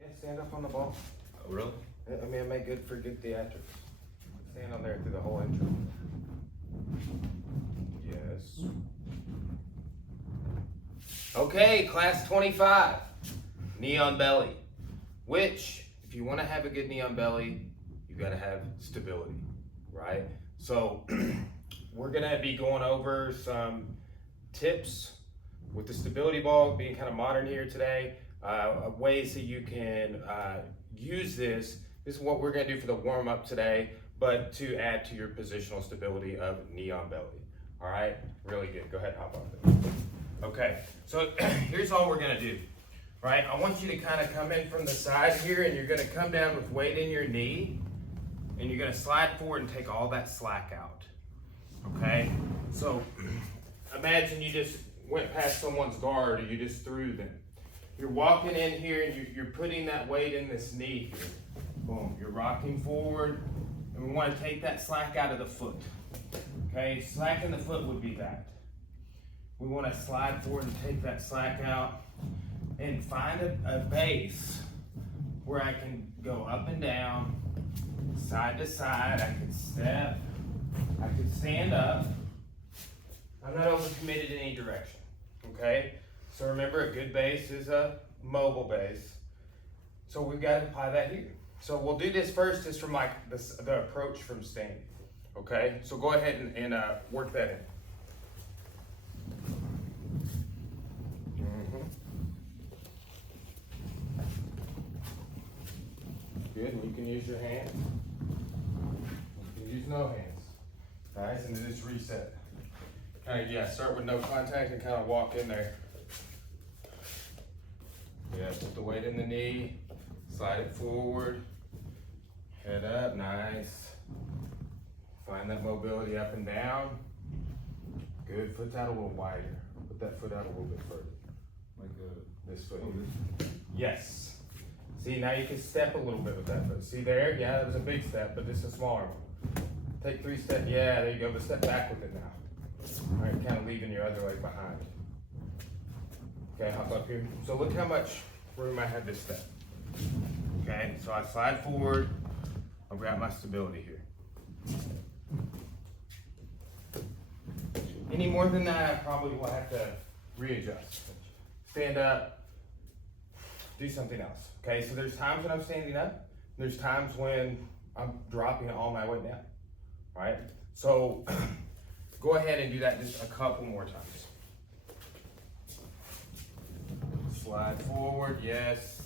Yeah, stand up on the ball. Oh, really? I mean, it make good for good theatrics. Stand on there through the whole intro. Yes. Okay, class 25, knee on belly. Which, if you want to have a good knee on belly, you got to have stability, right? So we're gonna be going over some tips with the stability ball, being kind of modern here today, ways that you can use this. This is what we're gonna do for the warm up today, but to add to your positional stability of knee on belly. All right, really good. Go ahead, hop on there. Okay, so here's all we're gonna do, right? I want you to kind of come in from the side here, and you're gonna come down with weight in your knee, and you're gonna slide forward and take all that slack out, okay? So imagine you just went past someone's guard, or you just threw them. You're walking in here, and you're putting that weight in this knee here. Boom, you're rocking forward, and we wanna take that slack out of the foot, okay? Slack in the foot would be that. We want to slide forward and take that slack out and find a base where I can go up and down, side to side. I can step, I can stand up. I'm not overcommitted in any direction, okay? So remember, a good base is a mobile base. So we've got to apply that here. So we'll do this first just from like the approach from standing, okay? So go ahead and work that in. Good, and you can use your hands. You can use no hands. Nice, and then just reset. Kind of, yeah, start with no contact and kind of walk in there. Yeah, put the weight in the knee, slide it forward, head up, nice. Find that mobility up and down. Good, foot's out a little wider. Put that foot out a little bit further. Like this foot. Oh, this. Yes. See, now you can step a little bit with that foot. See there? Yeah, that was a big step, but this is a smaller one. Take 3 steps. Yeah, there you go. But step back with it now. All right, kind of leaving your other leg behind. Okay, hop up here. So look how much room I have this step. Okay, so I slide forward. I've got my stability here. Any more than that, I probably will have to readjust. Stand up. Do something else. Okay, so there's times when I'm standing up, there's times when I'm dropping all my weight down, right? So go ahead and do that just a couple more times. Slide forward, yes.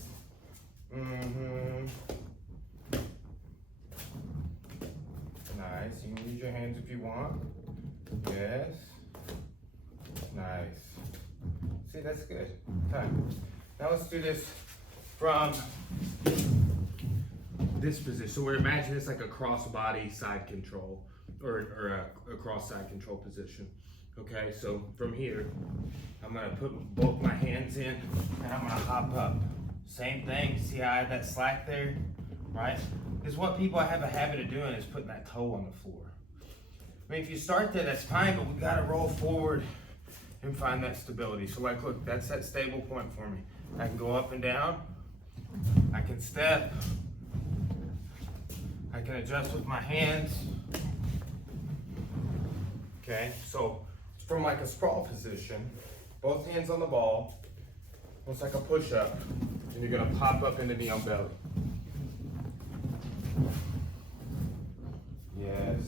Nice, you can use your hands if you want. Yes. Nice. See, that's good. Time. Now let's do this from this position. So we're imagining it's like a cross body side control or a cross side control position. Okay, so from here, I'm gonna put both my hands in and I'm gonna hop up. Same thing, see how I have that slack there, right? Because what people have a habit of doing is putting that toe on the floor. I mean, if you start there, that's fine, but we gotta roll forward and find that stability. So like, look, that's that stable point for me. I can go up and down, I can step, I can adjust with my hands. Okay, so from like a sprawl position, both hands on the ball, almost like a push-up, and you're gonna pop up into knee on belly. Yes.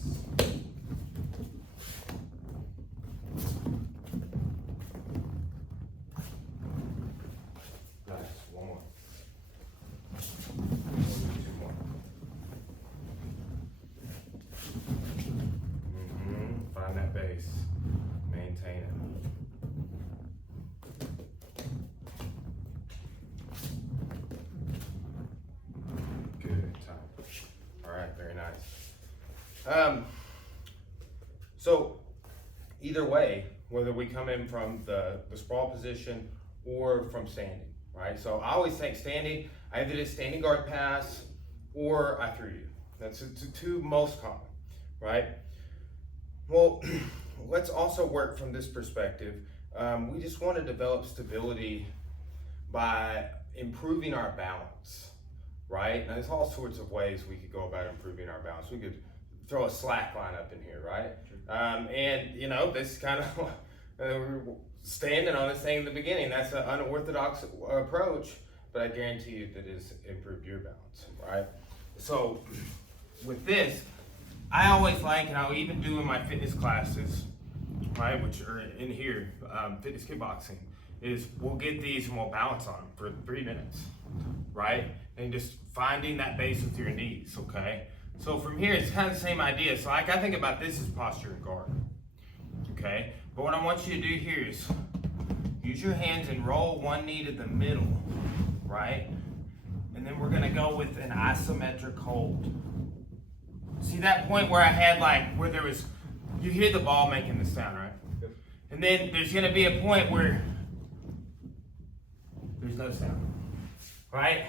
Base. Maintain it. Good time. All right, very nice. So either way, whether we come in from the sprawl position or from standing, right? So I always think standing, I either did standing guard pass or I threw you. That's the two most common, right? Well, let's also work from this perspective. We just want to develop stability by improving our balance, right? Now there's all sorts of ways we could go about improving our balance. We could throw a slack line up in here, right? And you know, this kind of we're standing on it, saying in the beginning, that's an unorthodox approach, but I guarantee you that it's improved your balance, right? So with this, I always like, and I'll even do in my fitness classes, right, which are in here, fitness kickboxing, is we'll get these and we'll balance on them for 3 minutes, right? And just finding that base with your knees, okay? So from here, it's kind of the same idea. So like I think about this as posture and guard, okay? But what I want you to do here is use your hands and roll one knee to the middle, right? And then we're gonna go with an isometric hold. See that point where I had like, where there was, you hear the ball making the sound, right? Yep. And then there's gonna be a point where there's no sound, right?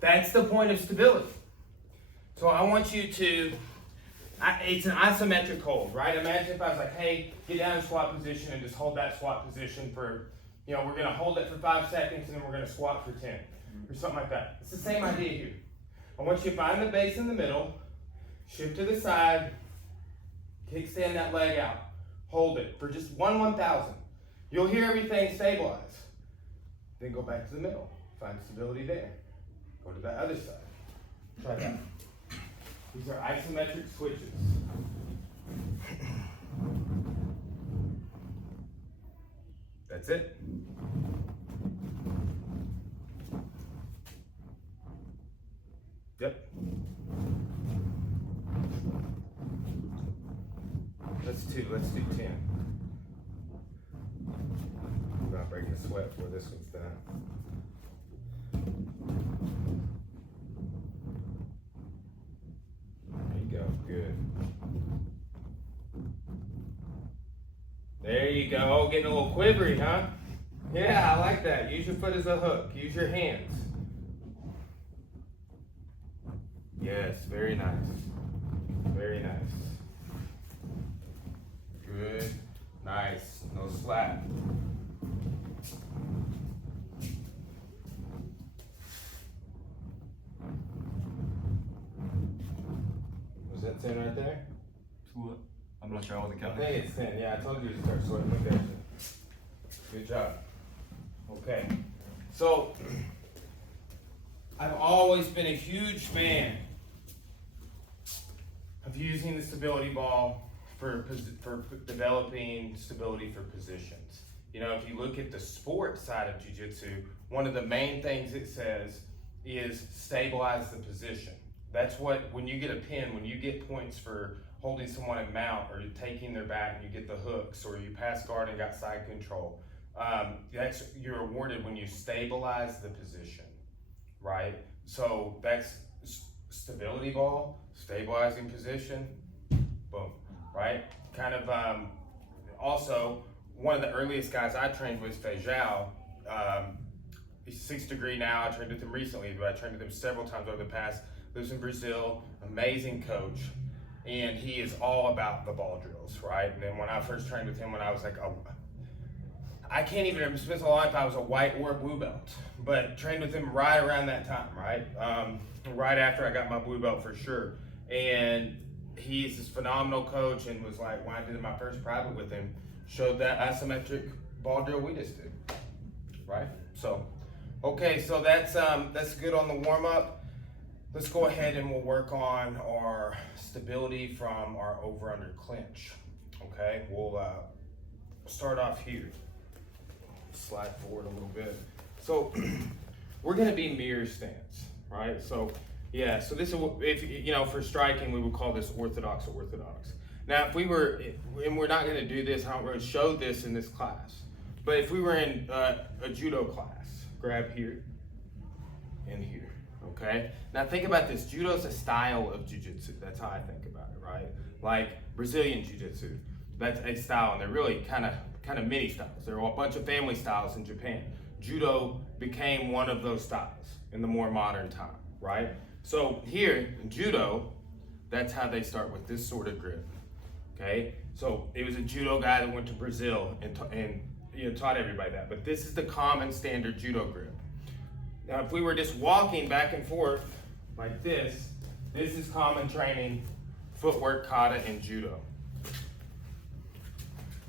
That's the point of stability. So I want you to, it's an isometric hold, right? Imagine if I was like, hey, get down in squat position and just hold that squat position for, you know, we're gonna hold it for 5 seconds and then we're gonna squat for 10, or something like that. It's the same idea here. I want you to find the base in the middle, shift to the side, kickstand that leg out, hold it for just 1/1000. You'll hear everything stabilize. Then go back to the middle, find stability there. Go to the other side, try that. These are isometric switches. That's it. Yep. Let's do 10. I'm gonna break a sweat before this one's done. There you go, good. There you go, getting a little quivery, huh? Yeah, I like that. Use your foot as a hook, use your hands. Yes, very nice. Very nice. Good, nice, no slack. Was that 10 right there? I'm not sure I wasn't I counting. think it's 10, yeah, I told you to start sweating. Look there. Good job. Okay, so I've always been a huge fan of using the stability ball for developing stability for positions. You know, if you look at the sport side of Jiu-Jitsu, one of the main things it says is stabilize the position. That's what, when you get a pin, when you get points for holding someone in mount or taking their back and you get the hooks, or you pass guard and got side control, that's, you're awarded when you stabilize the position, right? So that's stability ball, stabilizing position, boom, right? Kind of, also, one of the earliest guys I trained was Fei Zhao. He's 6th degree now. I trained with him recently, but I trained with him several times over the past. Lives in Brazil, amazing coach. And he is all about the ball drills, right? And then when I first trained with him, when I was like, I can't even remember, it's a long time, I was a white or a blue belt, but trained with him right around that time, right? Right after I got my blue belt for sure. And he's this phenomenal coach, and was like, when I did my first private with him, showed that isometric ball drill we just did, right? So, okay, so that's good on the warm up. Let's go ahead and we'll work on our stability from our over-under clinch. Okay, we'll start off here. Slide forward a little bit. So we're gonna be mirror stance, right? So yeah, so this is, if you know, for striking, we would call this orthodox or orthodox. Now, if we were, and we're not gonna do this, I don't really show this in this class, but if we were in a judo class, grab here and here. Okay, now think about this. Judo is a style of jiu-jitsu. That's how I think about it, right? Like Brazilian jiu-jitsu, that's a style, and they're really kind of mini styles. There are a bunch of family styles in Japan. Judo became one of those styles in the more modern time, right? So here in judo, that's how they start, with this sort of grip. Okay, so it was a judo guy that went to Brazil and you know, taught everybody that. But this is the common standard judo grip. Now, if we were just walking back and forth like this is common training, footwork, kata, and judo.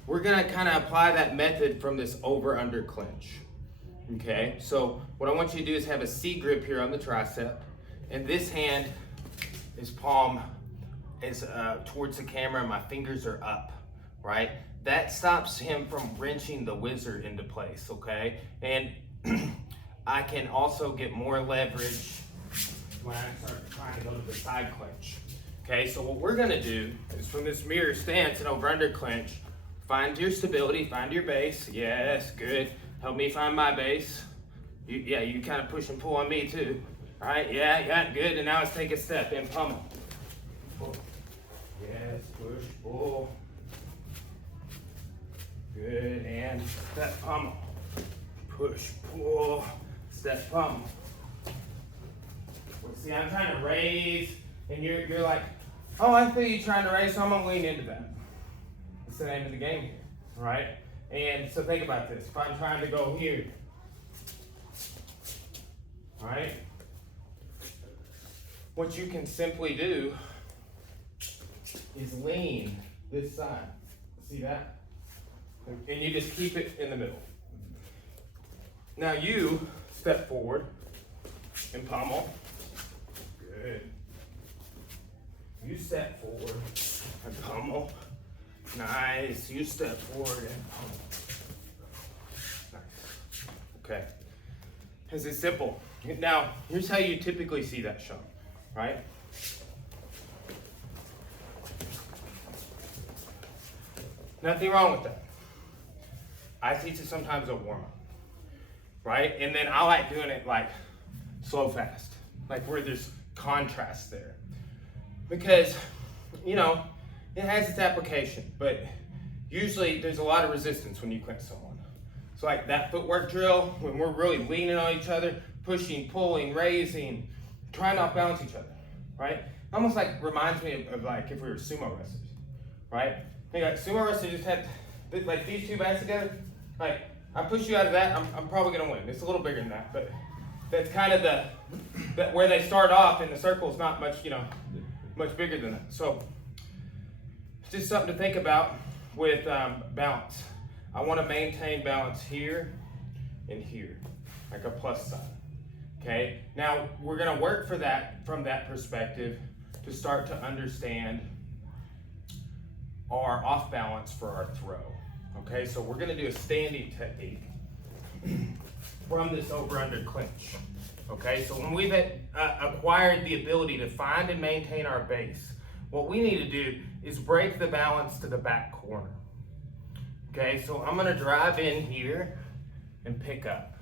We're gonna kind of apply that method from this over-under clinch. Okay, so what I want you to do is have a C grip here on the tricep, and this hand is palm is towards the camera, and my fingers are up, right? That stops him from wrenching the whizzer into place, okay? And I can also get more leverage when I start trying to go to the side clinch. Okay, so what we're gonna do is from this mirror stance and over under clinch, find your stability, find your base. Yes, good. Help me find my base. You kind of push and pull on me too. All right, yeah, good. And now let's take a step in pummel. Pull. Yes, push, pull. Good, and step pummel. Push, pull, step pummel. See, I'm trying to raise, and you're like, oh, I feel you trying to raise, so I'm gonna lean into that. That's the name of the game here, right? And so think about this. If I'm trying to go here, right? What you can simply do is lean this side. See that? And you just keep it in the middle. Now you step forward and pummel. Good. You step forward and pummel. Nice. You step forward and pummel. Nice. Okay. This is simple. Now, here's how you typically see that shown, right? Nothing wrong with that. I teach it sometimes a warm-up, right? And then I like doing it like slow, fast, like where there's contrast there. Because, you know, it has its application, but usually there's a lot of resistance when you clinch someone. So like that footwork drill, when we're really leaning on each other, pushing, pulling, raising, trying to outbalance each other, right? Almost like reminds me of like if we were sumo wrestlers, right? Think like sumo wrestlers just had like these two bags together. Like I push you out of that, I'm probably gonna win. It's a little bigger than that, but that's kind of that where they start off in the circle is not much, you know, much bigger than that. So it's just something to think about with balance. I want to maintain balance here and here, like a plus sign. Okay. Now we're gonna work for that from that perspective to start to understand our off balance for our throw. Okay, so we're gonna do a standing technique from this over under clinch. Okay, so when we've acquired the ability to find and maintain our base, what we need to do is break the balance to the back corner. Okay, so I'm gonna drive in here and pick up.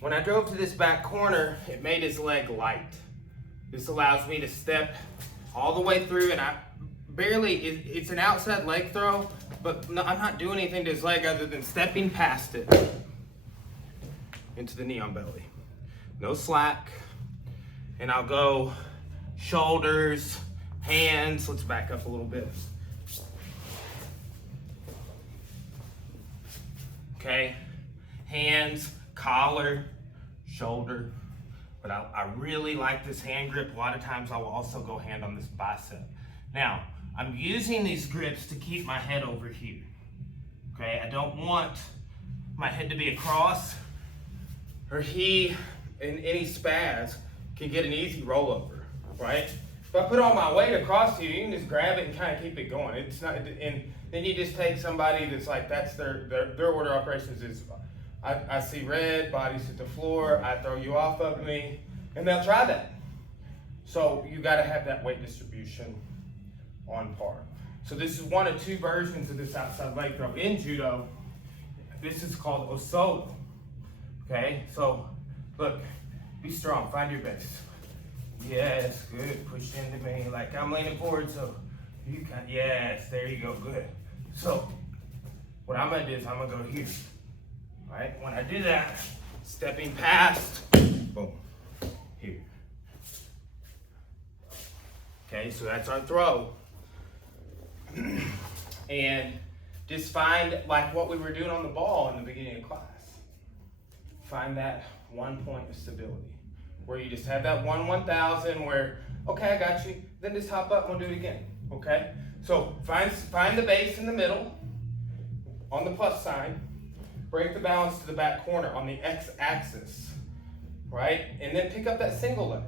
When I drove to this back corner, it made his leg light. This allows me to step all the way through, and I barely, it's an outside leg throw, but no, I'm not doing anything to his leg other than stepping past it into the knee on belly. No slack. And I'll go shoulders, hands. Let's back up a little bit. Okay, hands, collar, shoulder. But I really like this hand grip. A lot of times I will also go hand on this bicep. Now, I'm using these grips to keep my head over here. Okay, I don't want my head to be across, or he, in any spaz, can get an easy rollover, right? If I put all my weight across you, you can just grab it and kind of keep it going. It's not, and then you just take somebody that's like, that's their order of operations is, I see red, bodies hit the floor, I throw you off of me, and they'll try that. So you gotta have that weight distribution on par. So this is one of two versions of this outside leg throw. In judo, this is called osoto. Okay, so look, be strong, find your base. Yes, good, push into me, like I'm leaning forward, so you can, yes, there you go, good. So what I'm gonna do is I'm gonna go here, all right? When I do that, stepping past, boom, here. Okay, so that's our throw. And just find like what we were doing on the ball in the beginning of class. Find that 1 point of stability. Where you just have that 1/1000 where, okay, I got you. Then just hop up and we'll do it again, okay? So find the base in the middle on the plus sign. Break the balance to the back corner on the x-axis, right? And then pick up that single leg.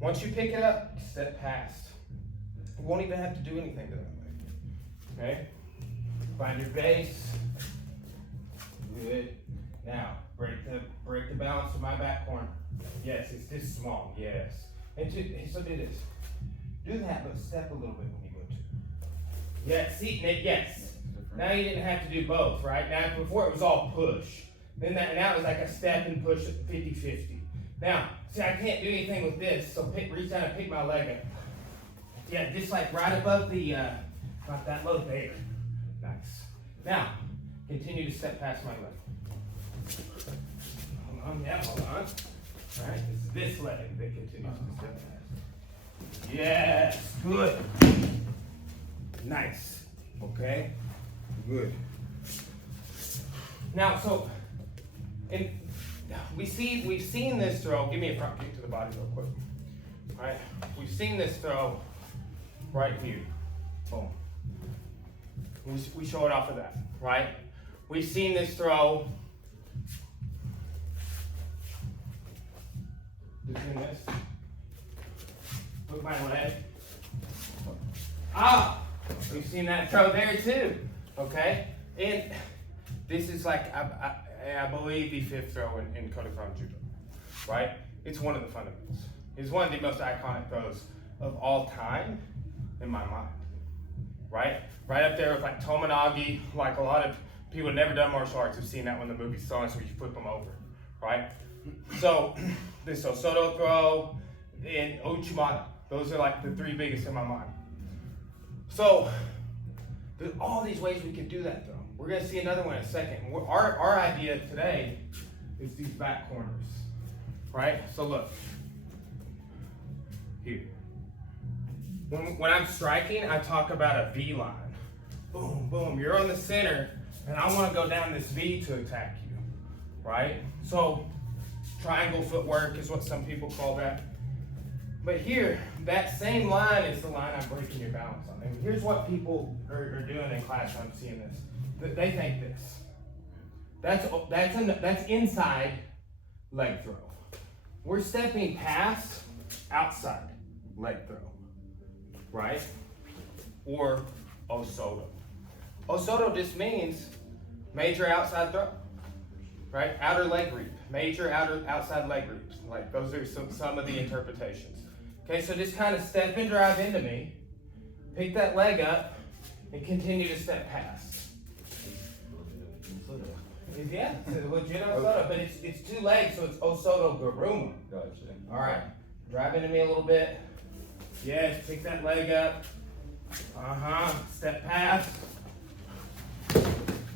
Once you pick it up, step past. You won't even have to do anything to that leg, okay? Find your base. Good. Now, break the balance to my back corner. Yes, it's this small, yes. And so do this. Do that, but step a little bit when you go to. Yes, see, yes. Now you didn't have to do both, right? Now, before it was all push. Then now it was like a step and push 50-50. Now, see, I can't do anything with this, so reach down and pick my leg up. Yeah, just like right above the, not that low there. Nice. Now, continue to step past my leg. Hold on, yeah, hold on. All right, it's this leg that continues to step past. Yes, good. Nice. Okay, good. Now, so, we've seen this throw. Give me a front kick to the body real quick. All right, we've seen this throw right here. Boom. We show it off of that, right? We've seen this throw. Just in this. Look my leg. Ah! We've seen that throw there too. Okay? And this is like, I believe, the 5th throw in Kodokan Judo. Right? It's one of the fundamentals. It's one of the most iconic throws of all time in my mind. Right? Right up there with like Tomonagi, like a lot of people who never done martial arts have seen that when the movie's throwing, so you flip them over. Right? So, this Osoto throw and Uchimata, those are like the 3 biggest in my mind. So, there's all these ways we could do that throw. We're going to see another one in a second. Our idea today is these back corners, right? So look, here. When I'm striking, I talk about a V line. Boom, boom, you're on the center, and I want to go down this V to attack you, right? So, triangle footwork is what some people call that. But here, that same line is the line I'm breaking your balance on. And here's what people are doing in class when I'm seeing this. They think this. That's inside leg throw. We're stepping past outside leg throw, right? Or Osoto. Osoto just means major outside throw, right? Outer leg reap, major outside leg reaps. Like those are some of the interpretations. Okay, so just kind of step and drive into me, pick that leg up, and continue to step past. Yeah, it's a legit Osoto, but it's 2 legs, so it's Osoto Garuma. Gotcha. All right, drive into me a little bit. Yes, pick that leg up. Step past.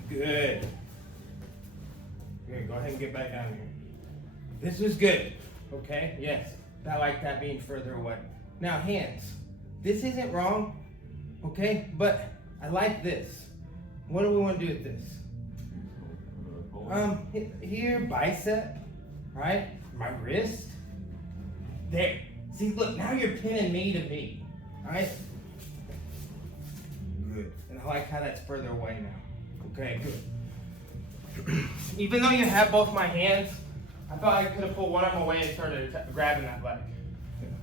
Good. Good, go ahead and get back down here. This was good, okay? Yes, I like that being further away. Now, hands. This isn't wrong, okay? But I like this. What do we want to do with this? Here, bicep, right? My wrist. There. See, look, now you're pinning me to me, right? Good. And I like how that's further away now. Okay, good. Even though you have both my hands, I thought I could have pulled one of them away and started grabbing that leg,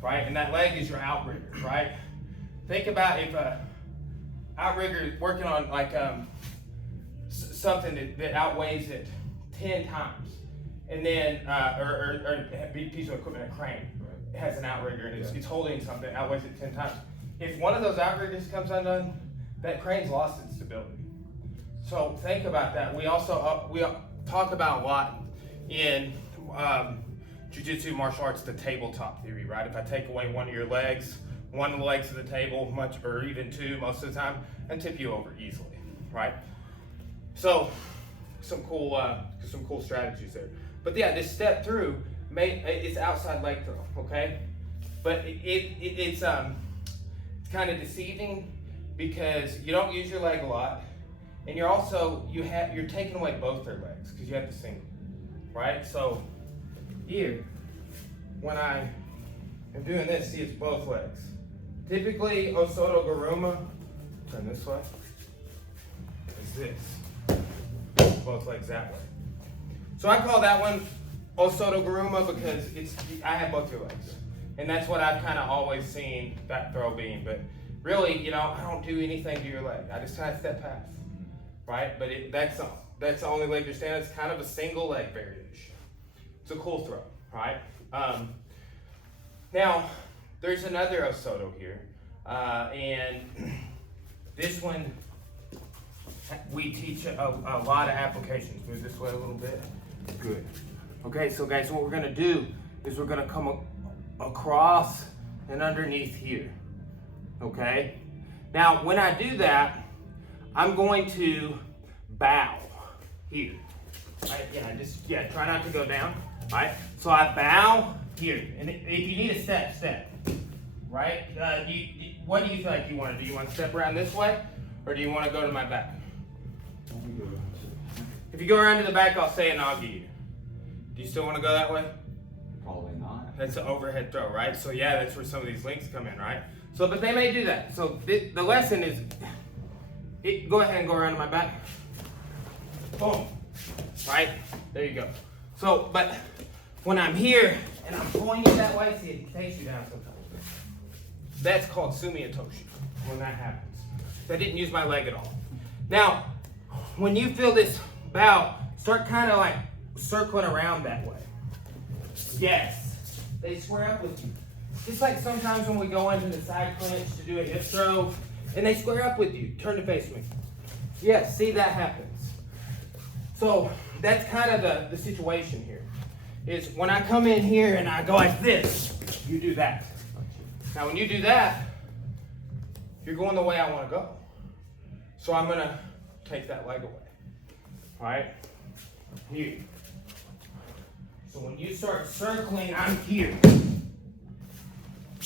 right? And that leg is your outrigger, right? Think about if a outrigger is working on like something that outweighs it 10 times, and then or a piece of equipment, a crane, it has an outrigger and it's holding something, outweighs it 10 times. If one of those outriggers comes undone, that crane's lost its stability. So think about that. We also we talk about a lot in Jiu-Jitsu martial arts, the tabletop theory, right? If I take away one of your legs, one of the legs of the table, or even 2 most of the time, and tip you over easily, right? So some cool strategies there. But yeah, this step through, it's outside leg throw, okay? But it's kind of deceiving because you don't use your leg a lot, and you're taking away both their legs because you have the single, right? So here, when I am doing this, see it's both legs. Typically, Osoto Garuma, turn this way, is this. Both legs that way. So I call that one Osoto Garuma because I have both your legs. And that's what I've kind of always seen that throw being. But really, you know, I don't do anything to your leg. I just kind of step past, right? But that's the only leg you're standing. It's kind of a single leg variation. It's a cool throw, right? Now, there's another Osoto here. And this one, we teach a lot of applications. Move this way a little bit. Good. Okay, so guys, what we're gonna do is we're gonna come across and underneath here. Okay? Now, when I do that, I'm going to bow here. Right? Try not to go down. Right? So I bow here. And if you need a step, step. Right? What do you feel like you want to do? You want to step around this way? Or do you want to go to my back? If you go around to the back, I'll say an Augie. Do you still want to go that way? Probably not. That's an overhead throw, right? So yeah, that's where some of these links come in, right? So, but they may do that. So the lesson is, go ahead and go around to my back. Boom. Right? There you go. So, but when I'm here and I'm pointing that way, see, it takes you down sometimes. That's called sumiyotoshi when that happens. So I didn't use my leg at all. Now, when you feel this bow, start kind of like circling around that way. Yes. They square up with you. Just like sometimes when we go into the side clinch to do a hip throw, and they square up with you. Turn to face me. Yes, see that happens. So that's kind of the situation here. Is when I come in here and I go like this, you do that. Now when you do that, you're going the way I want to go. So I'm going to take that leg away. All right? Here. So when you start circling, I'm here.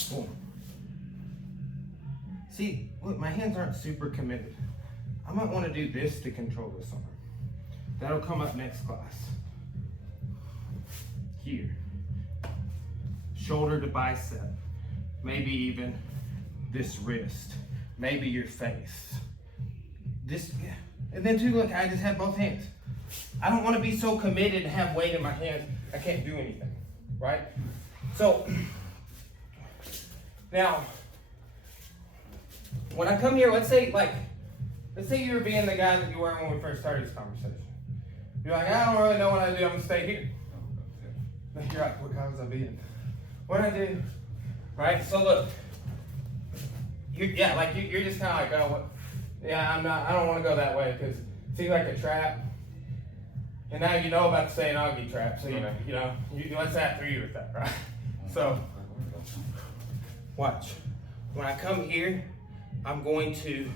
Boom. See, look, my hands aren't super committed. I might want to do this to control this arm. That'll come up next class. Here. Shoulder to bicep. Maybe even this wrist. Maybe your face. This, and then too, look, I just have both hands. I don't want to be so committed and have weight in my hands, I can't do anything, right? So, now, when I come here, let's say you were being the guy that you were when we first started this conversation. You're like, I don't really know what I do, I'm gonna stay here. You're like, what guy was I being? What I do? Right, so look, you're just kind of like, oh, what? Yeah, I don't want to go that way because it seems like a trap. And now you know about the saying Augie trap, so let's after you with that, right? So, watch. When I come here, I'm going to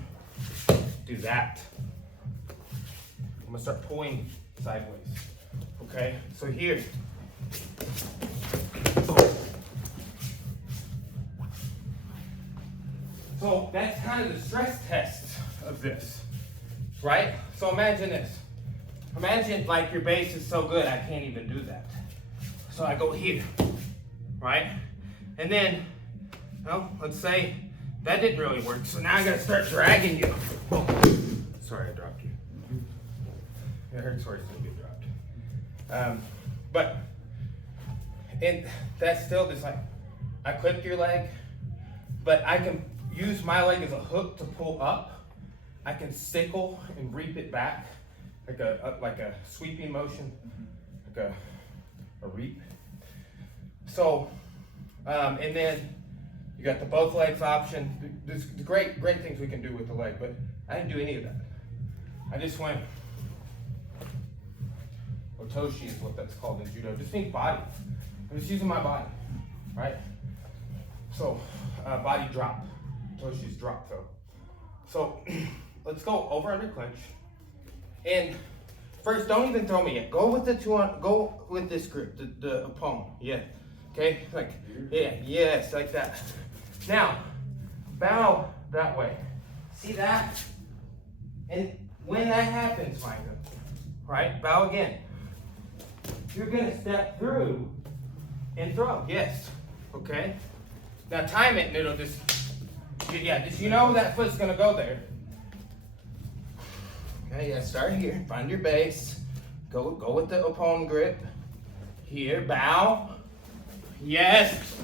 do that. I'm gonna start pulling sideways. Okay, so here. So that's kind of the stress test of this, right? So imagine this. Imagine like your base is so good, I can't even do that. So I go here, right? And then, well, let's say that didn't really work. So now I gotta start dragging you. Oh, sorry, I dropped you. It hurts where it's gonna get dropped. And that's still just like, I clipped your leg, but I can use my leg as a hook to pull up. I can sickle and reap it back like a sweeping motion, like a reap. So, and then you got the both legs option. There's great things we can do with the leg, but I didn't do any of that. I just went, otoshi is what that's called in judo. Just means body. I'm just using my body, right? So, body drop. Toshi's drop though. So, let's go over under clinch. And first, don't even throw me yet. Go with go with this grip, the palm. Yeah. Okay? Like, yeah, yes, like that. Now, bow that way. See that? And when that happens, Micah, right? Bow again. You're gonna step through and throw. Yes. Okay. Now time it, and it'll just, yeah, just you know that foot's gonna go there. Okay, yeah, start here. Find your base. Go with the opponent grip. Here, bow. Yes.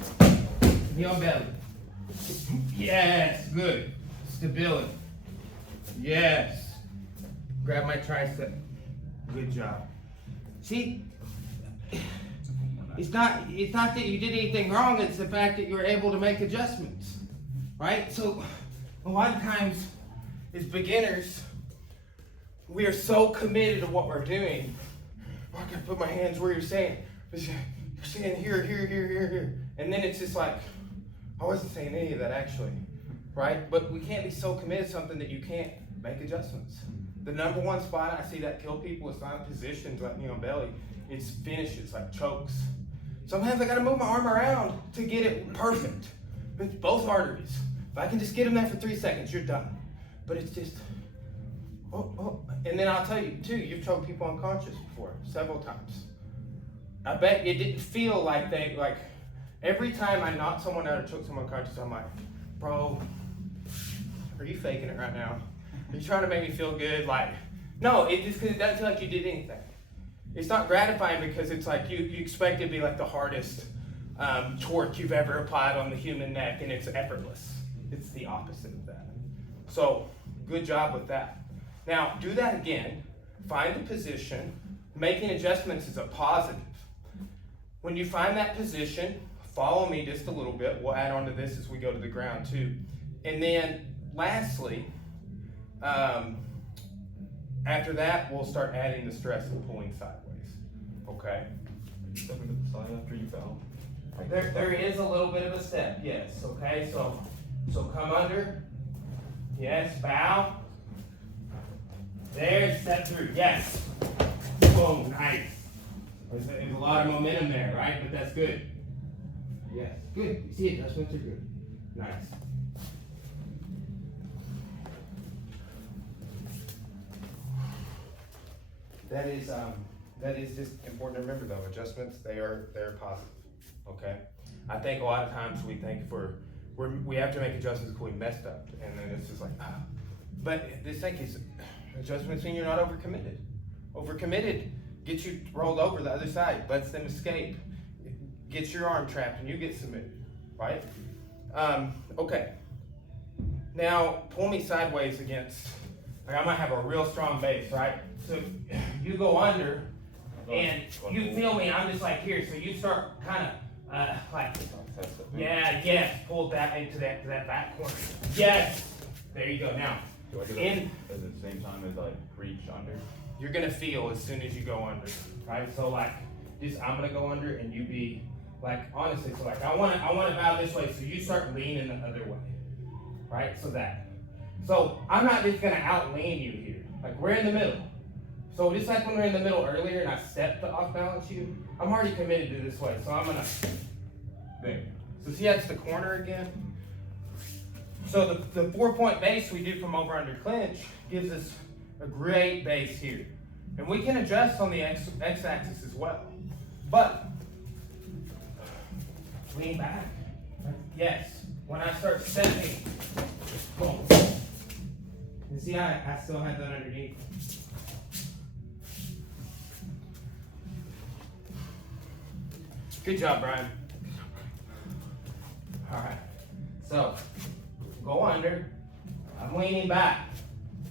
Knee on belly. Yes, good. Stability. Yes. Grab my tricep. Good job. See, it's not that you did anything wrong, it's the fact that you're able to make adjustments. Right? So a lot of times as beginners, we are so committed to what we're doing. Oh, I gotta put my hands where you're saying. You're saying here. And then it's just like, I wasn't saying any of that actually. Right? But we can't be so committed to something that you can't make adjustments. The number one spot I see that kill people is not positions like knee on belly. It's finishes, like chokes. Sometimes I gotta move my arm around to get it perfect. It's both arteries. If I can just get them there for 3 seconds, you're done. But it's just, oh. And then I'll tell you too, you've choked people unconscious before, several times. I bet it didn't feel like every time I knock someone out or choke someone unconscious, I'm like, bro, are you faking it right now? Are you trying to make me feel good? Like, no, it just because it doesn't feel like you did anything. It's not gratifying because it's like you expect it to be like the hardest torque you've ever applied on the human neck, and it's effortless. It's the opposite of that. So, good job with that. Now, do that again. Find the position. Making adjustments is a positive. When you find that position, follow me just a little bit. We'll add on to this as we go to the ground too. And then, lastly, after that, we'll start adding the stress and pulling sideways. Okay? Stepping to the side after you fell. There is a little bit of a step, yes. Okay, so come under. Yes, bow. There, step through. Yes. Boom, nice. There's a lot of momentum there, right? But that's good. Yes, good. You see adjustments are good. Nice. That is just important to remember though. Adjustments, they're positive. Okay. I think a lot of times we think if we have to make adjustments because we messed up, and then it's just like, ah. But this thing is adjustments mean you're not overcommitted. Overcommitted gets you rolled over the other side, lets them escape, gets your arm trapped, and you get submitted. Right? Okay. Now pull me sideways against. Like I might have a real strong base, right? So you go under, and you feel me. I'm just like here. So you start kind of like, yeah, yes. Pull that into that back corner. Yes. There you go. Now, do I do that at the same time as like reach under? You're gonna feel as soon as you go under, right? So like, just I'm gonna go under, and you be like, honestly. So like, I wanna bow this way. So you start leaning the other way, right? So that. So I'm not just gonna out lean you here. Like we're in the middle. So just like when we were in the middle earlier and I stepped to off balance you, I'm already committed to this way. So I'm gonna, there. So see that's the corner again? So the 4-point base we do from over under clinch gives us a great base here. And we can adjust on the x-axis as well. But, lean back. Yes. When I start stepping, boom. You see I still have that underneath. Good job, Brian. All right. So, go under. I'm leaning back.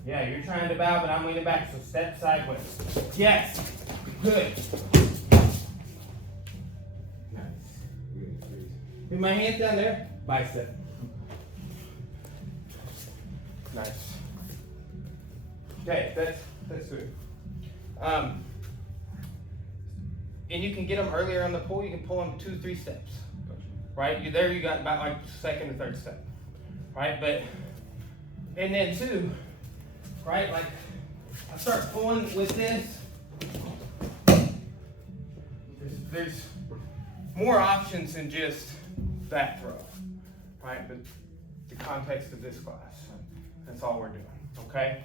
Yeah, you're trying to bow, but I'm leaning back, so step sideways. Yes. Good. Nice. Good. Put my hands down there. Bicep. Nice. Okay, that's good. And you can get them earlier on the pull. You can pull them 2-3 steps. Right? You got about like second or third step. Right? And then too, right? Like I start pulling with this. There's more options than just that throw. Right? But the context of this class. That's all we're doing. Okay?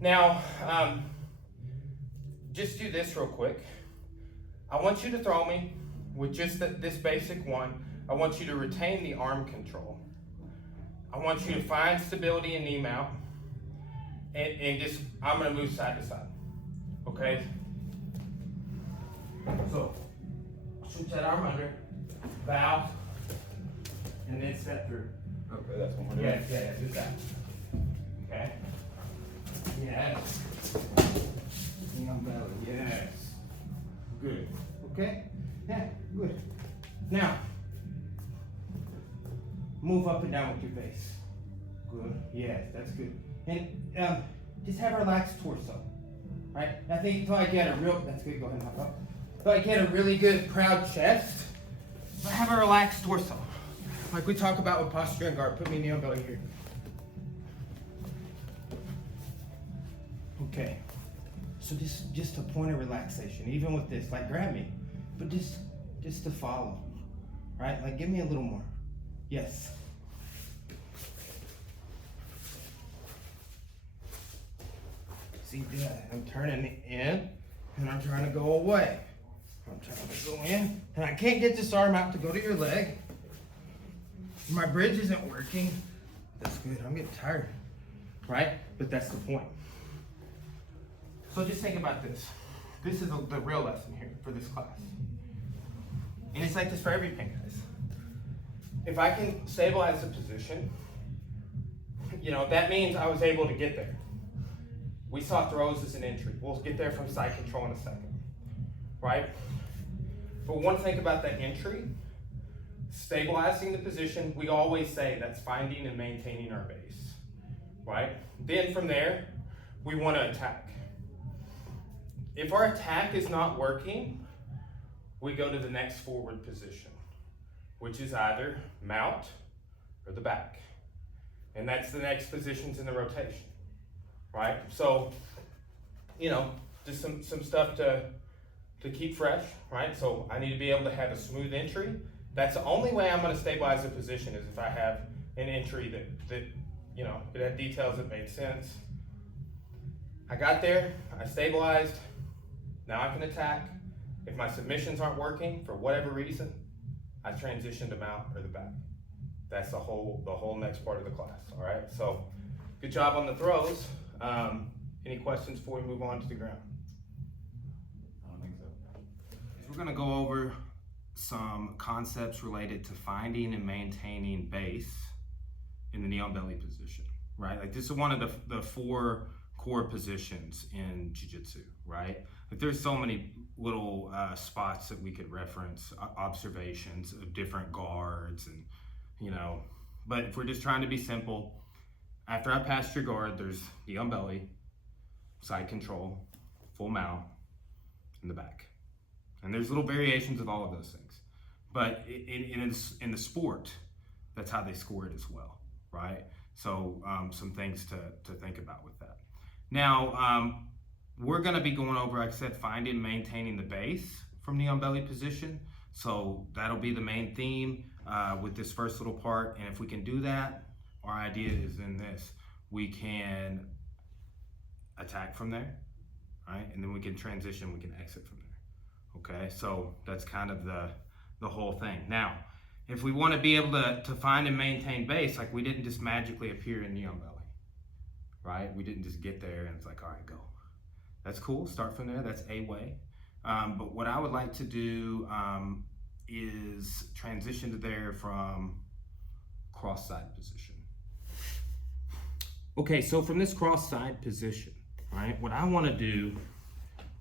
Now, just do this real quick. I want you to throw me, with just this basic one, I want you to retain the arm control. I want you to find stability in knee mount, and just, I'm gonna move side to side, okay? So, switch that arm under, bow, and then step through. Okay, that's one more. Yes, just that. Okay? Yes. Knee on belly, yes. Good. Okay? Yeah, good. Now, move up and down with your face. Good. Yes, that's good. And just have a relaxed torso. Right? I think until I get a real, that's good, go ahead and hop up. Until I get a really good proud chest, but have a relaxed torso. Like we talk about with posture and guard. Put me knee on belly here. Okay. So just a point of relaxation, even with this, like grab me, but just to follow, right? Like give me a little more. Yes. See that? I'm turning in, and I'm trying to go away. I'm trying to go in, and I can't get this arm out to go to your leg. My bridge isn't working. That's good. I'm getting tired, right? But that's the point. So just think about this. This is the real lesson here for this class. And it's like this for everything, guys. If I can stabilize the position, that means I was able to get there. We saw throws as an entry. We'll get there from side control in a second, right? But one thing about that entry, stabilizing the position, we always say that's finding and maintaining our base, right? Then from there, we want to attack. If our attack is not working, we go to the next forward position, which is either mount or the back. And that's the next positions in the rotation, right? So, just some stuff to keep fresh, right? So I need to be able to have a smooth entry. That's the only way I'm gonna stabilize the position, is if I have an entry that it had details that made sense. I got there, I stabilized, now I can attack. If my submissions aren't working for whatever reason, I transition to mount or the back. That's the whole next part of the class, all right? So, good job on the throws. Any questions before we move on to the ground? I don't think so. We're gonna go over some concepts related to finding and maintaining base in the knee on belly position, right? Like this is one of the 4 core positions in Jiu-Jitsu, right? Like there's so many little spots that we could reference, observations of different guards, and but if we're just trying to be simple, after I passed your guard, there's knee on belly, side control, full mount, in the back. And there's little variations of all of those things. But in the sport, that's how they score it as well, right? So some things to think about with that. Now, we're gonna be going over, like I said, finding and maintaining the base from knee on belly position. So that'll be the main theme with this first little part. And if we can do that, our idea is in this, we can attack from there, right? And then we can transition, we can exit from there. Okay, so that's kind of the whole thing. Now, if we want to be able to find and maintain base, like we didn't just magically appear in knee on belly, right? We didn't just get there and it's like, all right, go. That's cool, start from there, that's a way. But what I would like to do is transition to there from cross side position. Okay, so from this cross side position, right, what I want to do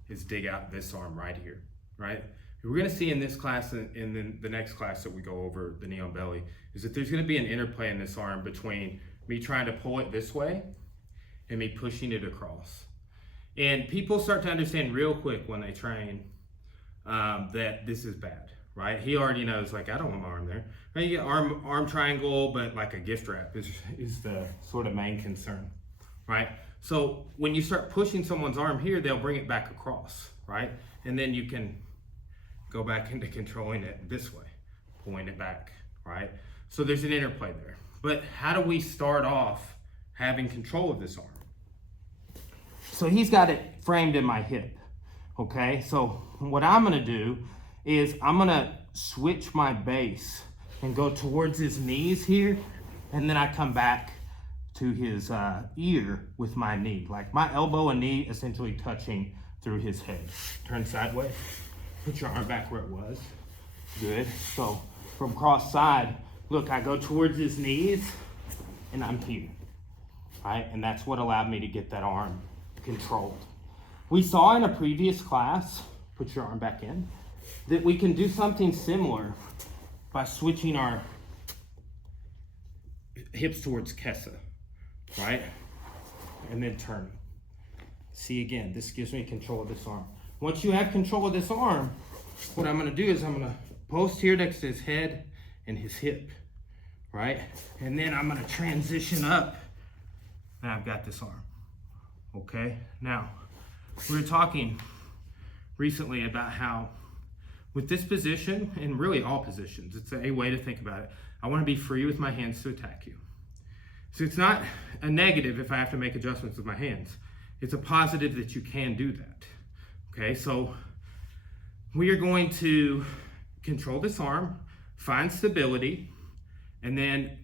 is dig out this arm right here, right? We're going to see in this class and in the next class that we go over the knee on belly is that there's going to be an interplay in this arm between me trying to pull it this way and me pushing it across. And people start to understand real quick when they train that this is bad, right? He already knows, like, I don't want my arm there. Right? You get arm triangle, but like a gift wrap is the sort of main concern, right? So when you start pushing someone's arm here, they'll bring it back across, right? And then you can go back into controlling it this way, pulling it back, right? So there's an interplay there. But how do we start off having control of this arm? So he's got it framed in my hip, okay? So what I'm gonna do is I'm gonna switch my base and go towards his knees here, and then I come back to his ear with my knee, like my elbow and knee essentially touching through his head. Turn sideways, put your arm back where it was. Good. So from cross side, look, I go towards his knees and I'm here, right? And that's what allowed me to get that arm controlled. We saw in a previous class, put your arm back in, that we can do something similar by switching our hips towards Kessa, right? And then turning. See again, this gives me control of this arm. Once you have control of this arm, what I'm gonna do is I'm gonna post here next to his head and his hip, right? And then I'm gonna transition up, and I've got this arm, okay? Now, we were talking recently about how with this position, and really all positions, it's a way to think about it. I wanna be free with my hands to attack you. So it's not a negative if I have to make adjustments with my hands. It's a positive that you can do that, okay? So we are going to control this arm, find stability, and then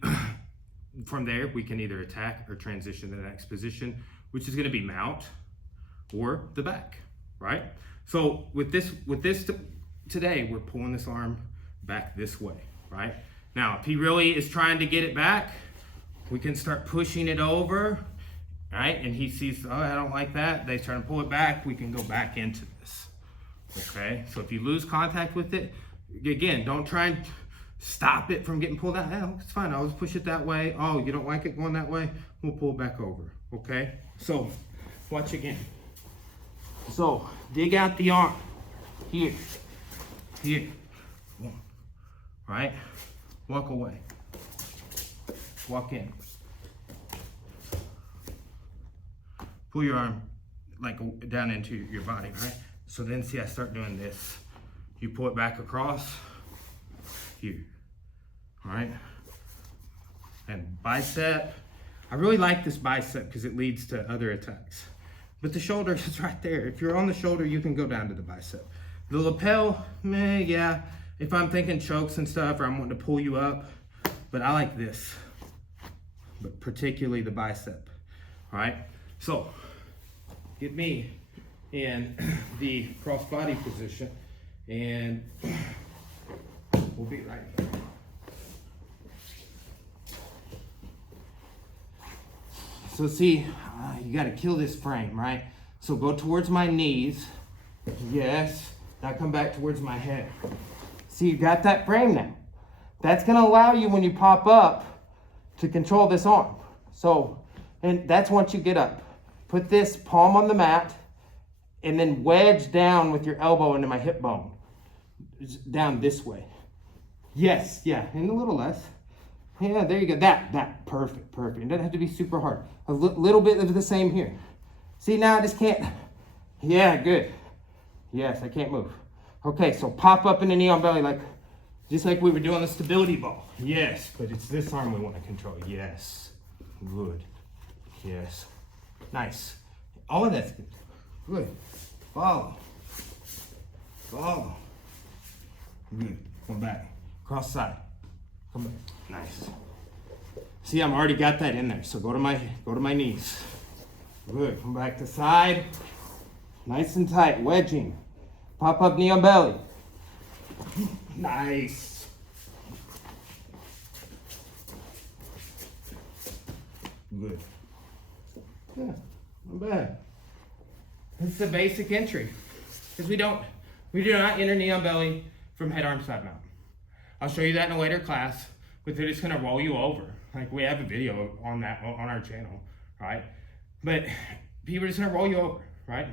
from there, we can either attack or transition to the next position, which is gonna be mount or the back, right? So with this today, we're pulling this arm back this way, right? Now, if he really is trying to get it back, we can start pushing it over, right? And he sees, oh, I don't like that. They try to pull it back, we can go back into this, okay? So if you lose contact with it, again, don't try and stop it from getting pulled out. No, it's fine, I'll just push it that way. Oh, you don't like it going that way? We'll pull it back over, okay? So, watch again. So, dig out the arm, here, right? Walk away, walk in. Pull your arm like down into your body, right? So then see, I start doing this. You pull it back across, here, all right? And bicep, I really like this bicep because it leads to other attacks. But the shoulder is right there. If you're on the shoulder, you can go down to the bicep. The lapel, yeah, if I'm thinking chokes and stuff, or I'm wanting to pull you up, but I like this, but particularly the bicep, all right? So, get me in the cross-body position, and we'll be right here. So see, you gotta kill this frame, right? So go towards my knees, yes. Now come back towards my head. See, you got that frame now. That's gonna allow you, when you pop up, to control this arm. So, and that's once you get up. Put this palm on the mat, and then wedge down with your elbow into my hip bone. Down this way. Yes, yeah, and a little less. Yeah, there you go. That, perfect. It doesn't have to be super hard. A little bit of the same here. See, now I just can't. Yeah, good. Yes, I can't move. Okay, so pop up in the knee on belly, just like we were doing the stability ball. Yes, but it's this arm we want to control. Yes, good. Yes, nice. All of that's good. Good. Follow. Good. Come back. Cross side. Come back. Nice. See, I'm already got that in there. So go to my knees. Good. Come back to side. Nice and tight. Wedging. Pop up knee on belly. Nice. Good. Yeah, not bad. It's the basic entry. Because we do not enter knee on belly from head, arm, side, mount. I'll show you that in a later class, but they're just gonna roll you over. Like, we have a video on that on our channel, right? But people are just gonna roll you over, right?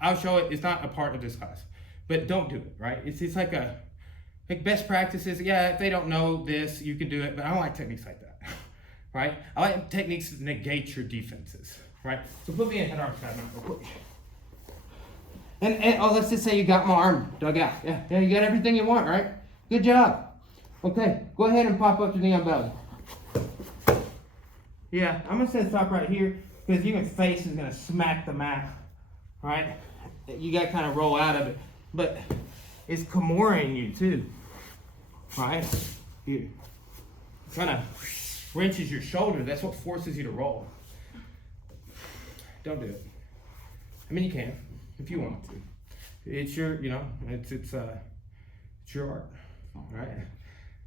I'll show it. It's not a part of this class, but don't do it, right? It's like best practices. Yeah, if they don't know this, you can do it, but I don't like techniques like that, right? I like techniques that negate your defenses, right? So put me in head, arm, side, mount real quick. And oh, let's just say you got my arm dug out. Yeah, you got everything you want, right? Good job. Okay, go ahead and pop up to knee on belly. Yeah, I'm gonna say stop right here because your face is gonna smack the mat, right? You gotta kind of roll out of it. But is Kimura-ing you too, right? Here. Kind of wrenches your shoulder. That's what forces you to roll. Don't do it. I mean, you can if you want to. It's your, you know, it's your art, right?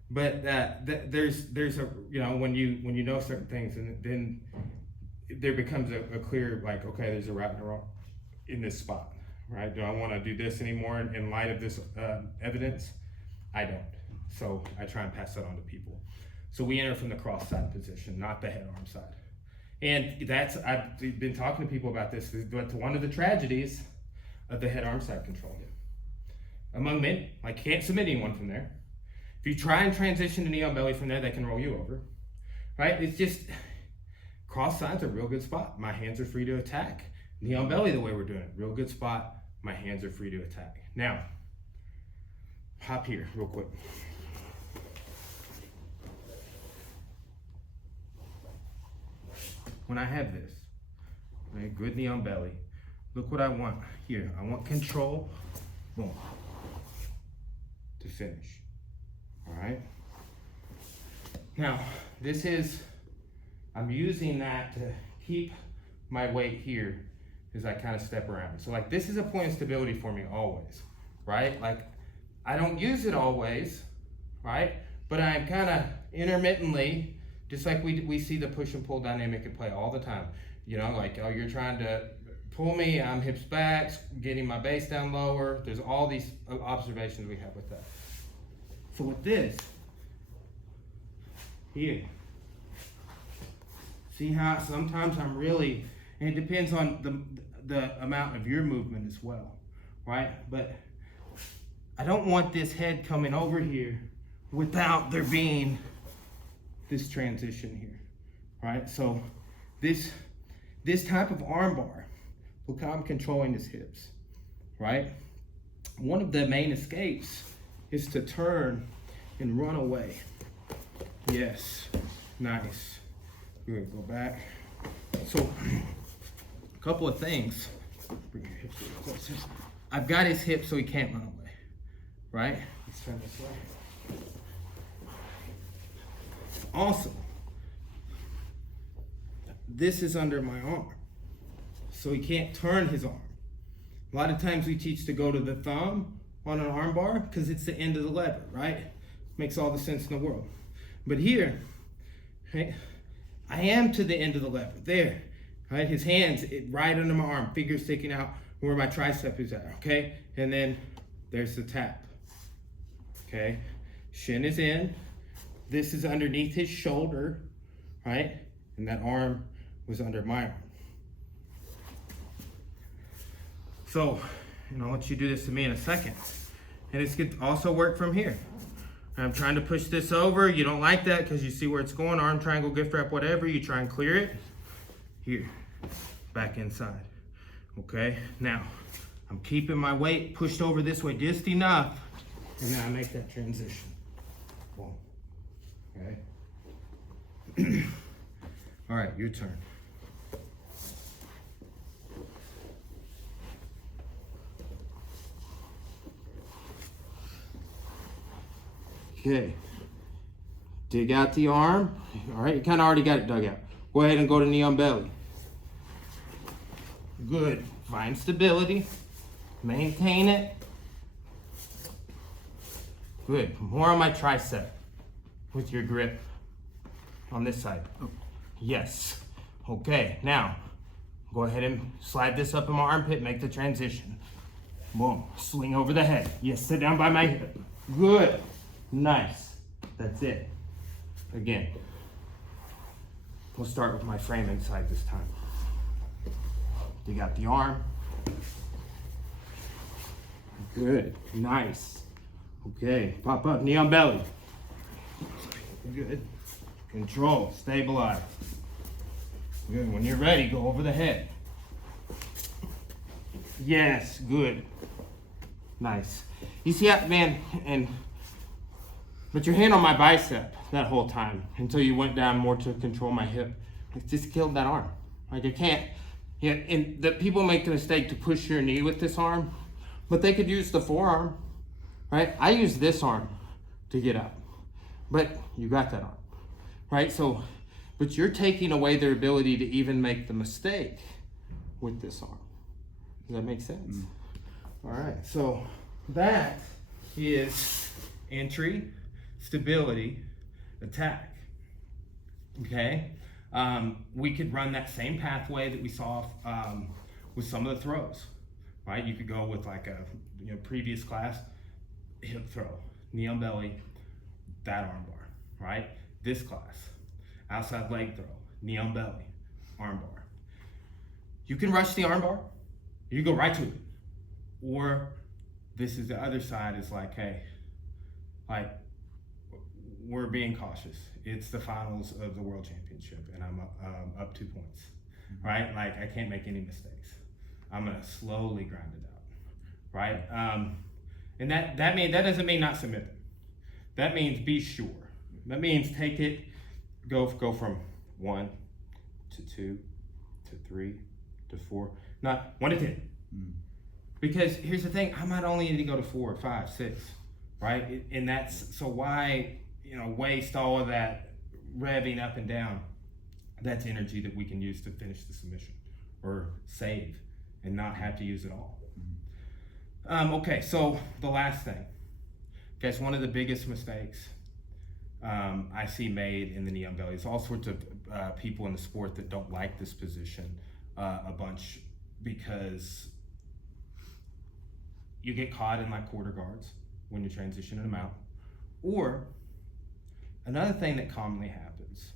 But there's a, you know, when you know certain things, and then there becomes a clear, like, okay, there's a right and a wrong in this spot, right? Do I want to do this anymore in light of this evidence? I don't. So I try and pass that on to people. So we enter from the cross side position, not the head arm side. And that's, I've been talking to people about this, but one of the tragedies of the head arm side control among men, like, can't submit anyone from there. If you try and transition to knee on belly from there, they can roll you over, right? It's just, cross side's a real good spot. My hands are free to attack. Knee on belly, the way we're doing it, real good spot. My hands are free to attack. Now, hop here real quick. When I have this, okay, good knee on belly, look what I want here. I want control, boom, to finish, all right? Now, this is, I'm using that to keep my weight here as I kind of step around. So like, this is a point of stability for me always, right? Like, I don't use it always, right? But I'm kind of intermittently, just like we see the push and pull dynamic at play all the time. You know, like, oh, you're trying to pull me, I'm hips back, getting my base down lower. There's all these observations we have with that. So with this, here, see how sometimes I'm really, and it depends on the amount of your movement as well, right? But I don't want this head coming over here without there being this transition here, right? So this type of arm bar, look how I'm controlling his hips, right? One of the main escapes is to turn and run away. Yes, nice. Good, go back. So, a couple of things. Bring your hips a little closer. I've got his hips so he can't run away, right? Let's turn this way. Also, this is under my arm, so he can't turn his arm. A lot of times we teach to go to the thumb on an arm bar because it's the end of the lever, right? Makes all the sense in the world. But here, right, I am to the end of the lever, there, right? His hands right under my arm, fingers sticking out where my tricep is at, okay? And then there's the tap, okay? Shin is in. This is underneath his shoulder, right? And that arm was under my arm. So, I'll let you do this to me in a second. And this could also work from here. I'm trying to push this over. You don't like that because you see where it's going, arm triangle, gift wrap, whatever. You try and clear it. Here, back inside. Okay, now, I'm keeping my weight pushed over this way just enough, and then I make that transition. Boom. Okay. All right, your turn. Okay. Dig out the arm. All right, you kind of already got it dug out. Go ahead and go to knee on belly. Good. Find stability. Maintain it. Good. More on my tricep with your grip on this side. Yes. Okay, now go ahead and slide this up in my armpit, make the transition. Boom. Swing over the head. Yes, sit down by my hip. Good. Nice. That's it. Again. We'll start with my frame inside this time. Dig out the arm. Good. Nice. Okay. Pop up. Knee on belly. Good. Control. Stabilize. Good. When you're ready, go over the head. Yes. Good. Nice. You see that, man? And put your hand on my bicep that whole time until you went down more to control my hip. It just killed that arm. Like, I can't. Yeah, and the people make the mistake to push your knee with this arm, but they could use the forearm, right? I use this arm to get up, but you got that arm, right? So, but you're taking away their ability to even make the mistake with this arm. Does that make sense? All right, so that is entry, stability, attack. Okay, we could run that same pathway that we saw with some of the throws, right? You could go with like a previous class, hip throw, knee on belly, that arm bar, right? This class, outside leg throw, knee on belly, arm bar. You can rush the arm bar, you go right to it. Or this is the other side, is like, hey, like, we're being cautious. It's the finals of the world championship and I'm up 2 points, right? Like, I can't make any mistakes. I'm gonna slowly grind it out, right? And that doesn't mean not submit them. That means be sure. That means take it, go from 1 to 2 to 3 to 4, not 1 to 10. Because here's the thing, I might only need to go to 4, 5, 6, right? And that's, so why, waste all of that revving up and down? That's energy that we can use to finish the submission or save and not have to use it all. Okay, so the last thing. Guys, one of the biggest mistakes I see made in the knee on belly is all sorts of people in the sport that don't like this position a bunch, because you get caught in like quarter guards when you're transitioning them out. Or another thing that commonly happens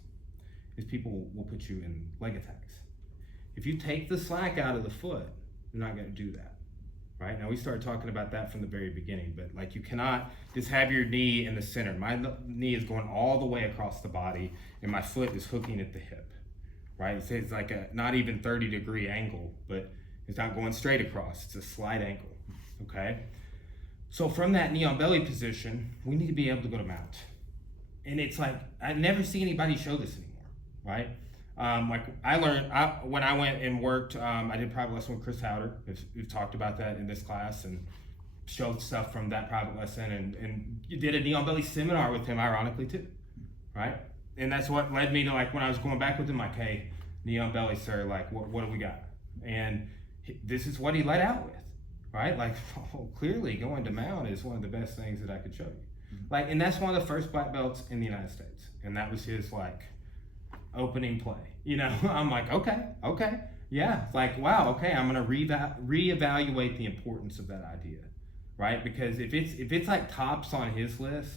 is people will put you in leg attacks. If you take the slack out of the foot, you're not gonna do that, right? Now we started talking about that from the very beginning, but like, you cannot just have your knee in the center. My knee is going all the way across the body and my foot is hooking at the hip, right? It's like a not even 30-degree angle, but it's not going straight across, it's a slight angle. Okay, so from that knee on belly position, we need to be able to go to mount. And it's like, I never see anybody show this anymore, right? Like I learned, when I went and worked, I did private lesson with Chris Howder. We've talked about that in this class and showed stuff from that private lesson, and you did a knee on belly seminar with him, ironically too, right? And that's what led me to, like, when I was going back with him, like, hey, knee on belly, sir, like, what do we got? And this is what he let out with. Right? Like, clearly going to mount is one of the best things that I could show you. Like, and that's one of the first black belts in the United States. And that was his, like, opening play. I'm like, okay, yeah. Like, wow, okay, I'm gonna reevaluate the importance of that idea, right? Because if it's like tops on his list,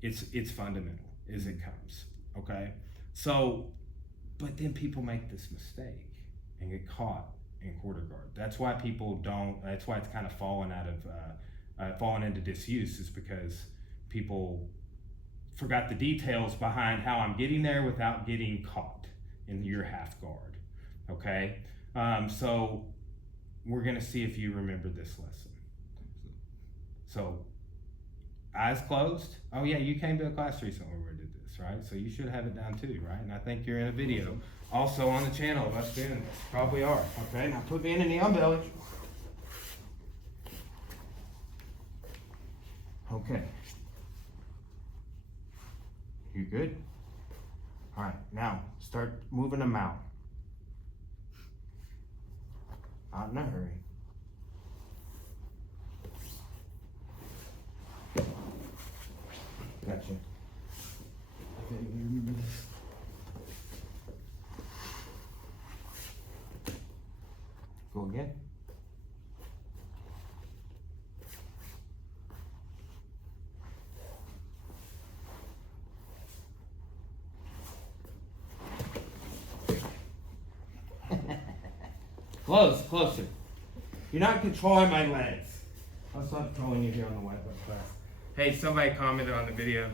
it's fundamental as it comes, okay? So, but then people make this mistake and get caught in quarter guard. That's why people don't, that's why it's kind of fallen into disuse, is because people forgot the details behind how I'm getting there without getting caught in your half guard, okay? So we're gonna see if you remember this lesson. So eyes closed. Oh yeah, you came to a class recently where we did this, right? So you should have it down too, right? And I think you're in a video also on the channel of us doing this. Probably are. Okay, now put me in a knee on belly. Okay. You good? All right, now start moving them out. Not in a hurry. Gotcha. Okay, you remember this? Go again. Closer. You're not controlling my legs. I'll stop trolling you here on the white belt class. Hey, somebody commented on the video.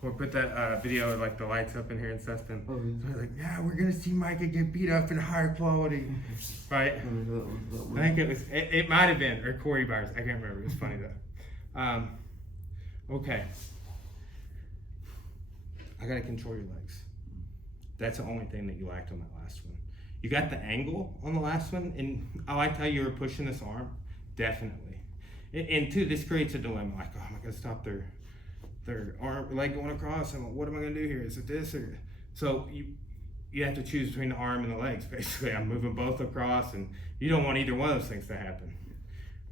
We'll put that video of like the lights up in here and stuff. And they're like, yeah, we're gonna see Micah get beat up in higher quality, right? I think it might have been, or Corey Byers. I can't remember. It was funny though. Okay. I gotta control your legs. That's the only thing that you lacked on that last one. You got the angle on the last one, and I liked how you were pushing this arm, definitely. And two, this creates a dilemma. Like, oh, am I gonna stop their leg going across? And what am I gonna do here? Is it this or so? You have to choose between the arm and the legs. Basically, I'm moving both across, and you don't want either one of those things to happen,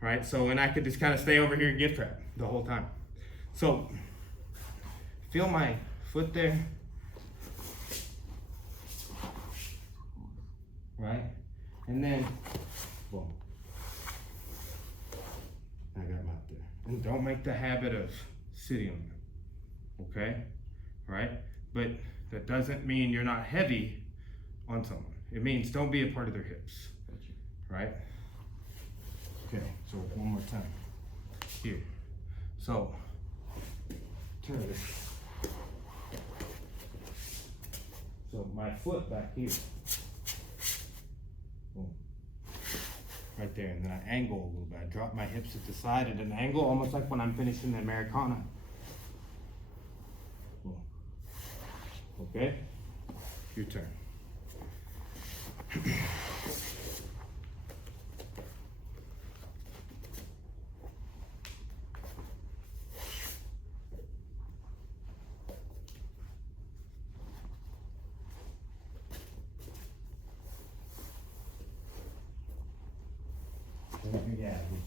right? So, and I could just kind of stay over here and gift trap the whole time. So, feel my foot there, right? And then, boom. I got him out there. And don't make the habit of sitting on them, okay? Right? But that doesn't mean you're not heavy on someone. It means don't be a part of their hips, right? Okay, so one more time. Here. So, turn this. So my foot back here. Boom. Right there, and then I angle a little bit. I drop my hips at the side at an angle, almost like when I'm finishing the Americana. Boom. Okay, your turn.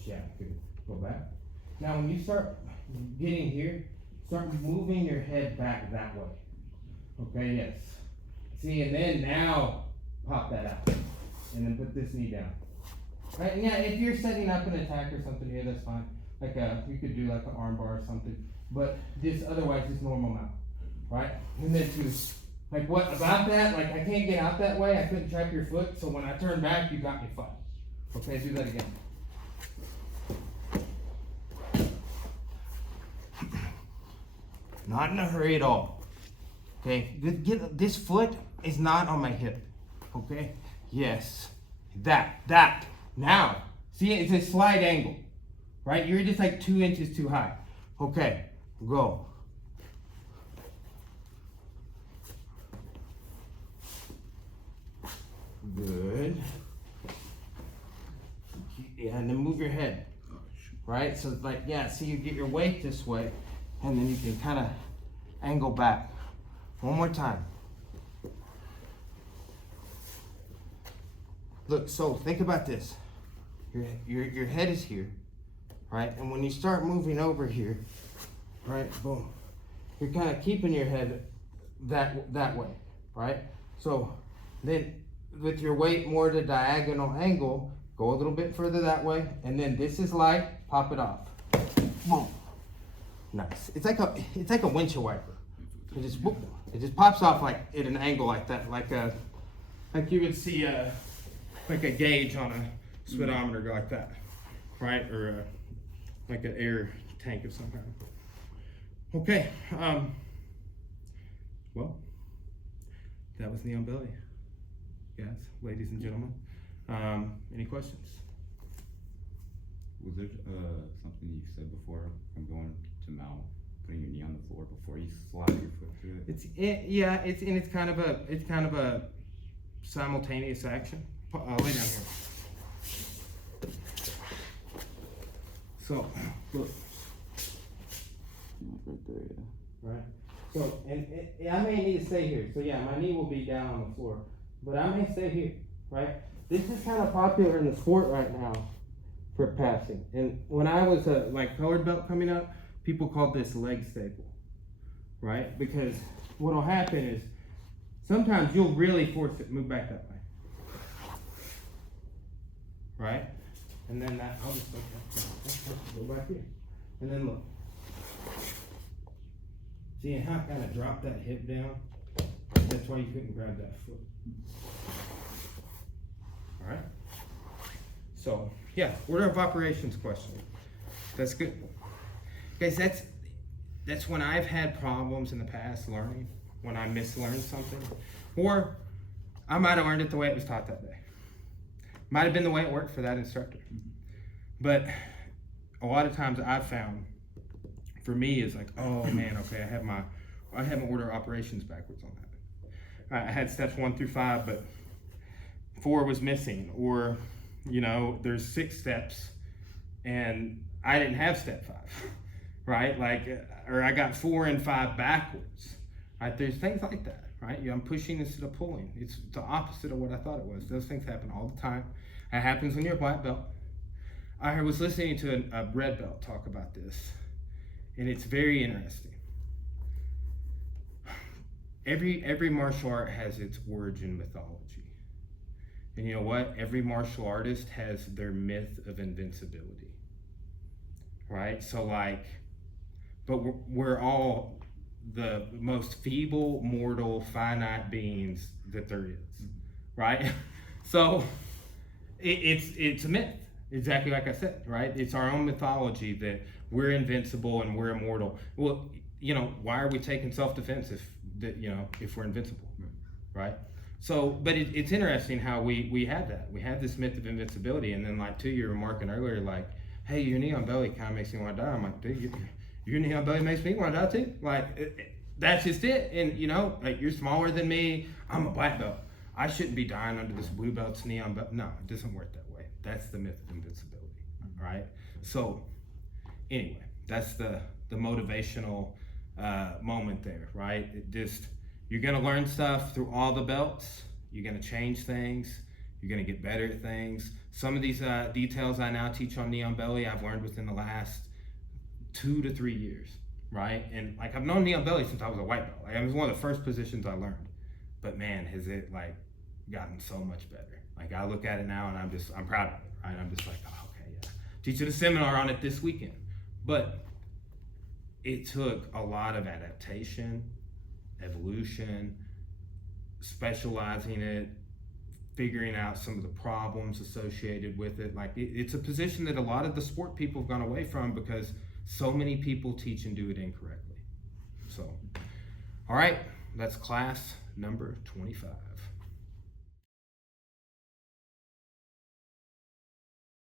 Yeah, good. Go back. Now when you start getting here, start moving your head back that way. Okay, yes. See, and then now pop that out. And then put this knee down. Right, and yeah, if you're setting up an attack or something here, that's fine. Like you could do like an arm bar or something. But this otherwise is normal mount. Right? And then to like what about that? Like I can't get out that way, I couldn't trap your foot, so when I turn back you got me fine. Okay, do that again. Not in a hurry at all. Okay, this foot is not on my hip. Okay, yes, that. Now, see, it's a slight angle, right? You're just like 2 inches too high. Okay, go. Good. Yeah, and then move your head, right? So it's like, yeah, see, you get your weight this way, and then you can kind of angle back. One more time. Look, so think about this. Your head is here, right? And when you start moving over here, right, boom, you're kind of keeping your head that way, right? So then with your weight more at a diagonal angle, go a little bit further that way, and then this is light, pop it off. Boom. Nice. It's like a windshield wiper. It just pops off like at an angle like that, like you would see like a gauge on a speedometer go like that, right? Or like an air tank of some kind. Okay. Well, that was knee on belly, guys, ladies and gentlemen. Any questions? Was there something you said before from going to mount, putting your knee on the floor before you slide your foot through it? It's kind of a simultaneous action. Lay down here. So look. Right there, yeah. Right. So and I may need to stay here. So yeah, my knee will be down on the floor, but I may stay here. Right. This is kind of popular in the sport right now for passing. And when I was like colored belt coming up, people called this leg staple, right? Because what'll happen is sometimes you'll really force it, move back that way, right? And then that, I'll just go back here. And then look. See how I kind of dropped that hip down? That's why you couldn't grab that foot. All right. So yeah, order of operations question. That's good. Guys, that's when I've had problems in the past learning, when I mislearned something. Or I might have learned it the way it was taught that day. Might have been the way it worked for that instructor. But a lot of times I've found, for me, is like, oh man, okay, I have my order of operations backwards on that. I had steps 1 through 5, but 4 was missing, or there's 6 steps and I didn't have step 5, right? Like, or I got 4 and 5 backwards, right? There's things like that, right? I'm pushing instead of pulling. It's the opposite of what I thought it was. Those things happen all the time. It happens when you're a black belt. I was listening to a red belt talk about this, and it's very interesting. Every martial art has its origin mythology. And you know what? Every martial artist has their myth of invincibility. Right? So like, but we're all the most feeble, mortal, finite beings that there is. Right? So it's a myth. Exactly like I said, right? It's our own mythology that we're invincible and we're immortal. Well, you know, why are we taking self-defense if we're invincible, right? So, but it's interesting how we have that. We have this myth of invincibility, and then like, you were remarking earlier, like, hey, your knee on belly kind of makes me want to die. I'm like, dude, your knee on belly makes me want to die too. Like, that's just it. And you know, like, you're smaller than me. I'm a black belt. I shouldn't be dying under this blue belt's knee on belt. No, it doesn't work that way. That's the myth of invincibility, right? So, anyway, that's the motivational moment there, right? You're gonna learn stuff through all the belts. You're gonna change things. You're gonna get better at things. Some of these details I now teach on knee on belly, I've learned within the last 2 to 3 years, right? And like, I've known knee on belly since I was a white belt. Like, it was one of the first positions I learned. But man, has it like gotten so much better. Like, I look at it now and I'm proud of it, right? I'm just like, oh, okay, yeah. Teaching a seminar on it this weekend. But it took a lot of adaptation, evolution, specializing it, figuring out some of the problems associated with it. Like, it's a position that a lot of the sport people have gone away from because so many people teach and do it incorrectly. So, all right, that's class number 25.